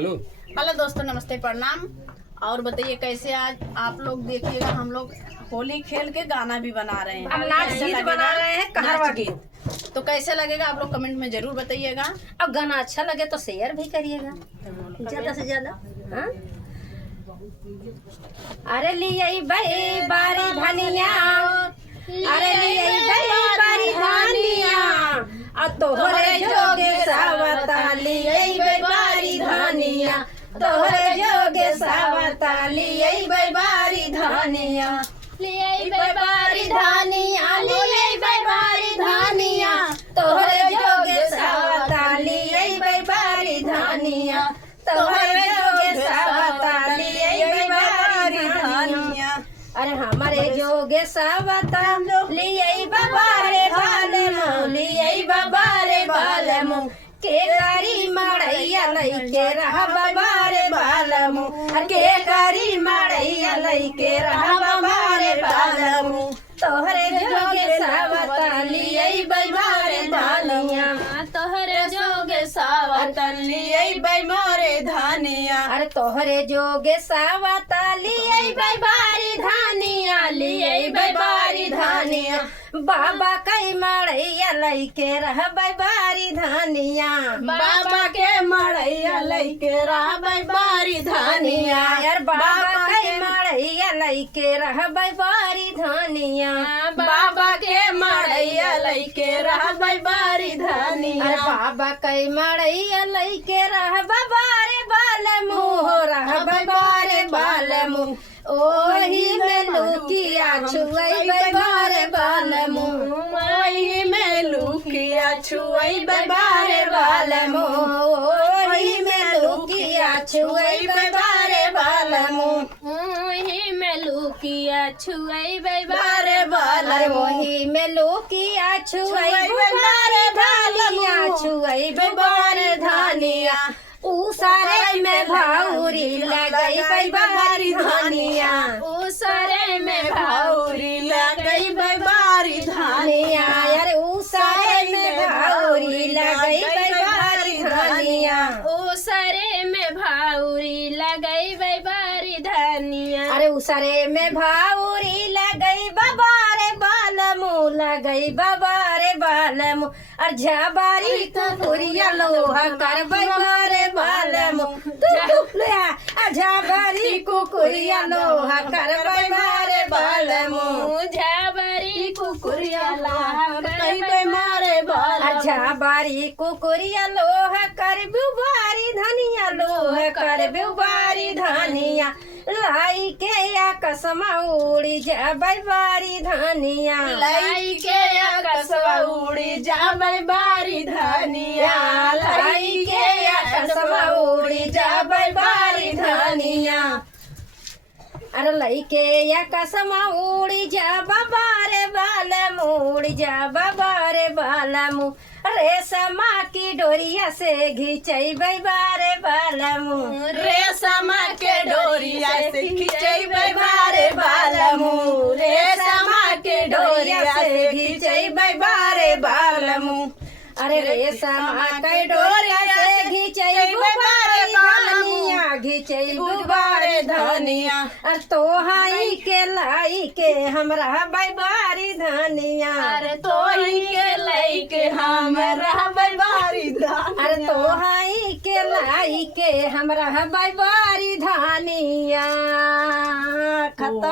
Hello hello दोस्तों, नमस्ते, प्रणाम। और बताइए कैसे आज आप लोग देखिएगा, हम लोग होली खेल के गाना भी बना रहे हैं। हम नाच कैसे गीत लगेगा? बना रहे हैं, कहरवा नाच गीत। तो कैसे लगेगा आप लोग कमेंट में जरूर बताइएगा। अब गाना अच्छा लगे तो शेयर भी करिएगा ज्यादा से ज्यादा। हाँ? अरे लिए बई बारी धनिया, अरे लिए बई बारी धनिया, आ तोहरे जोगे सावता लिए बई बारी धनिया, तोहरे जोगे सावता लिए बई बारी धनिया, लिए बई बारी धनिया, लिए बई बारी धनिया, तोहरे जोगे सावता लिए बई बारी धनिया, तोहरे जोगे सावता लिए बई बारी धनिया। अरे हमारे जोगे सावता लिए बाबारे बालमु, लिए बाबारे बालमु, के करी मड़ैया लइके रहा बाबारे बालमु, के करी मड़ैया लइके रहा बाबारे बालमु, तोहरे जोगे सावता लिए बाबारे धनिया, तोहरे जोगे सावता लिए बाई मोरे धानिया। अरे तोहरे जोगे सावता लिए बारी धानिया, लिए बारी धानिया, बाबा कई मड़ैया लइके रह बारी धानिया, बाबा के मड़ैया लइके रह बारी धानिया। यार बाबा कई मड़ैया लइके रह बारी धानिया, बाबा के मड़ैया लइके रह बारी धानिया। अरे बाबा कई मड़ैया लइके रह बारे बाल मुँह रह बारे बाल मुँह, ओही में लुकिया छुई बारे बाल मुँह, ओही में लुकिया छुई बारे बाल मुँह, ओही में लुकिया छुई बारे बाल मुँह, ओही में लुकिया छुई बारे बाल अरे वही में लुकिया छुई बारे धानिया, छुई बारे धानिया, ऊ सारे में भाउरी लगई बारी धानिया, उसरे में भाउरी लगई बारी धानिया। यार ऊ सारे में भाउरी लगई बारी धानिया, उसरे में भाउरी लगई बारी धनिया। अरे उसरे में भाउरी लगई बाबारे बालमु, लगई बाबारे बालमु, और झाबारी कुकुरिया लोहा कर बारे बालमु, झाबारी कुकुरिया लोहा कर बारे बालमु, झाबरी कुकुरिया मारे बाल झाबारी कुकुरिया लोहा कर बुबारी धनिया, लोहा कर बुबारी धनिया, लाई के या कसमा उड़ी जा बारी धनिया, लाई के कसवा उड़ी जा बारी धानिया। लाई के या कसमा उड़ी जा बारी धनिया, अरे लइके या कसमा उड़ी जा बाबारे बालमु, उड़ी जा बाबारे बालमु, रेशमा की डोरिया से घिचई बारे बालमु, रेशमा के डोरिया से खिंचई बारे बालमु, रेशमा के डोरिया से खिंचई बारे बालमु। अरे रेशमा के डोरिया से घिचई बारे धनिया, घिचई बारे धनिया। अरे तोहाई के लाई के हमरा बारी धनिया, अरे तोही के लाई के हम रहबै बारी धानिया। अरे तोहाई के लाई के हमरा बारी धनिया, खत्म।